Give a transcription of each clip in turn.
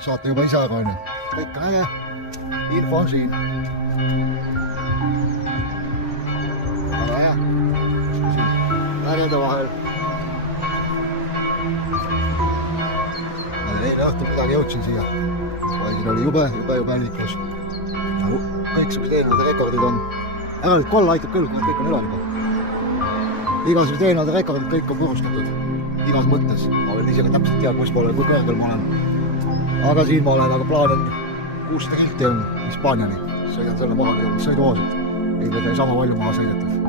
saate juba ise aega, onju. Kõik on äge. Info on siin. Väga hea. Märjade vahel. Eile õhtul midagi jõudsin siia. Siin oli jube liiklus. Kõiksugused eelnevate rekordid on. Ära nüüd kolla aitab küll, kui kõik on üle juba. Igasugused eelnevate rekordid kõik on purustatud. Igas mõttes. Ma olen ise ka täpselt tead, kus poole, kui kõrgel ma olen. Aga siin ma olen, aga plaan on 600 kilti on Hispaaniani. Sõidan selle maha, mida on sõiduoosad. Eile sai sama palju maha sõidetud.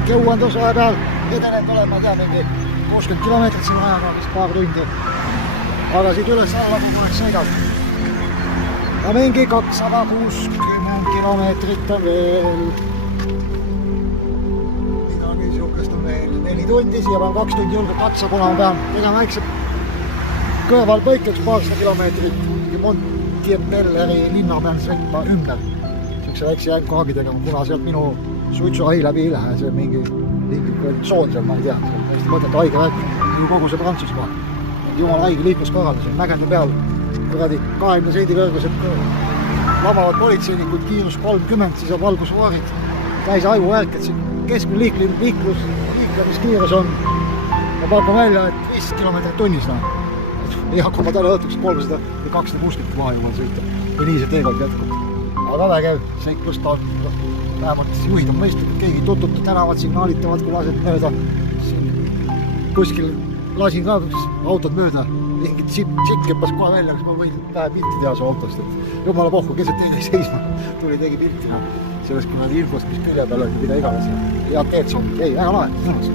piinlik jõuandus vahepeal edenenud olema, ma tean, mingi 60 kilomeetrit selle ajaga, vist paar tundi. Aga siit üles alla oleks sõidanud. Ja mingi 260 kilomeetrit on veel. Midagi siukest on veel 4 tundi, siia pean 2 tundi julgelt katsa, kuna ma pean tegema väikse kõrvalpõikeks 200 kilomeetrit. Montiepelleri linna pean sõitma ümber. Siukse väikse jänkuhagi tegema, kuna sealt minu suitsuahi läbi ei lähe, see mingi tsoon seal, ma ei tea, see on hästi mõtet haige väike, kogu see Prantsusmaa. Jumal haige liikluskorraldus, mägede peal, kuradi 20 sendi kõrgused lamavad politseinikud, kiirus 30, siis on valgusvaarid, täis ajuvärk, et siin keskmine liiklemiskiirus on, ma pakkan välja, et 5 kilomeetrit tunnis, ei hakka ma täna õhtuks 300 või 260 maha jumal sõita, ja nii see teekond jätkub. Aga vägev, seiklust on, vähemalt juhid on mõistlikud, keegi tututud tänavad, signaalitavad, kui lased mööda. Siin kuskil lasin ka autod mööda, mingi tšikk hüppas kohe välja, kas ma võin vähe pilti teha su autost. Jumala pohku, keset teed ei seisma, tegi pilti. Sellest kui nad infost, mis külje peal on, mida iganes. Head teed soovib, ei, väga lahe, nõus.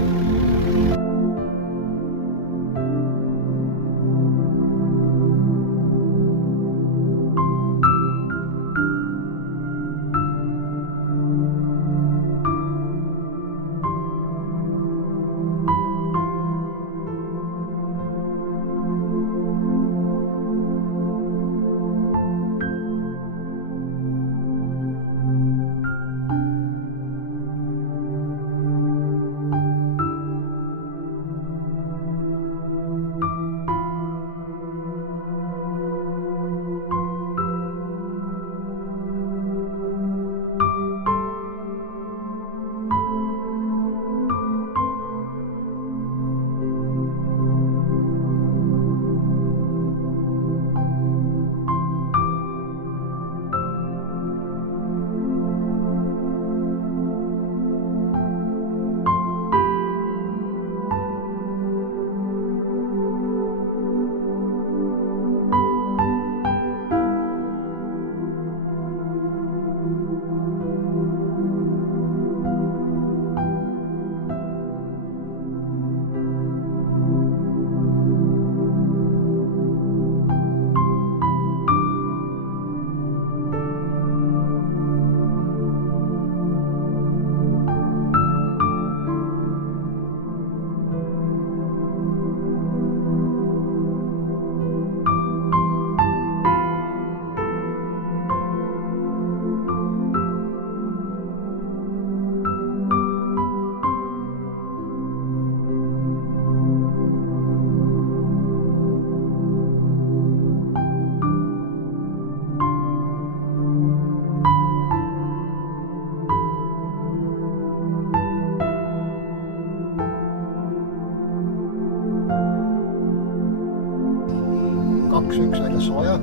Üks välja sooja.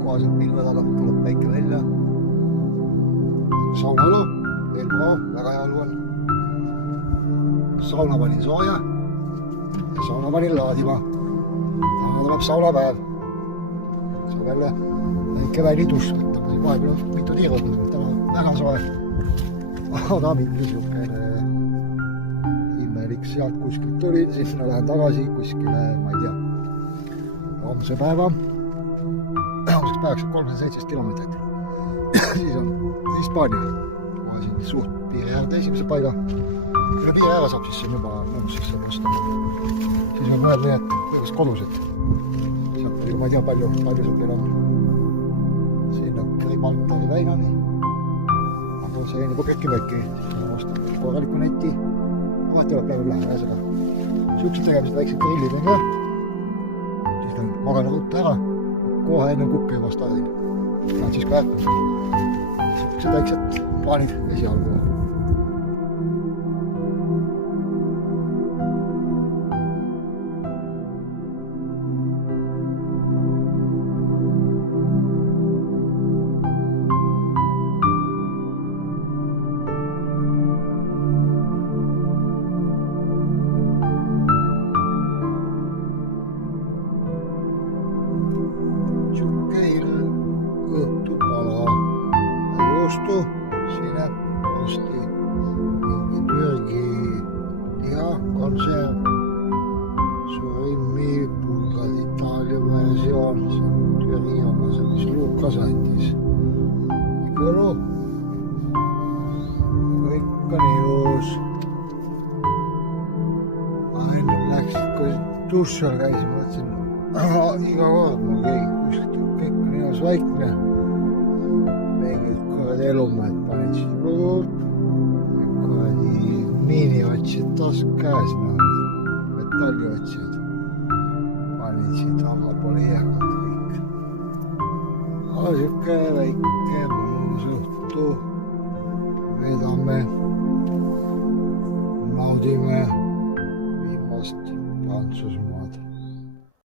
Kohaselt pilve taga tuleb päike välja. Saunaõlu, veel maa, väga hea õlu on. Sauna panin sooja ja sauna panin laadima. Täna tuleb saunapäev. See on jälle väike välitus, võtta siin vahepeal mitu tiirud, täna väga soe. Aga mingi siukene imelik sealt kuskilt tulin, siis lähen tagasi kuskile, ma ei tea. Homse päeva, homseks päevaks on 317 kilomeetrit. Siis on Hispaania, kohe siin suht piiri äärde esimese paiga. Kui piiri ära saab, siis see on juba muus, siis see on just. Siis on mõned need kõigest kodused. Sealt oli, ma ei tea palju sealt meil on. Siin on Grimaltari väinani. On see juba kökimööki, siis on ostanud korraliku neti. Alati tuleb praegu lähe, ühesõga. Siuksed tegemised väiksed grillid on ka. Magana ruttu ära, kohe enne kukke juba stardin. Francisco ärknud. Siuksed väiksed plaanid esialgu. Õhtupala juustu, sinne posti on see Surimmi, pulgad Itaalia versioon, see on Türi oma, see mis Lukas andis. Kõru, kõik on ilus. Ma enne läksin, kui dušal käisin, mõtlesin, iga kord mul kuskilt kõik on ilus vaikne. Mingid kuradi elumehed panid siin kuradi miiniotsijad tasku käes, metalliotsijad panid siit allapoole jäägad kõik. Aga siuke väike mõnusõhtu vedame, naudime viimast Prantsusmaad.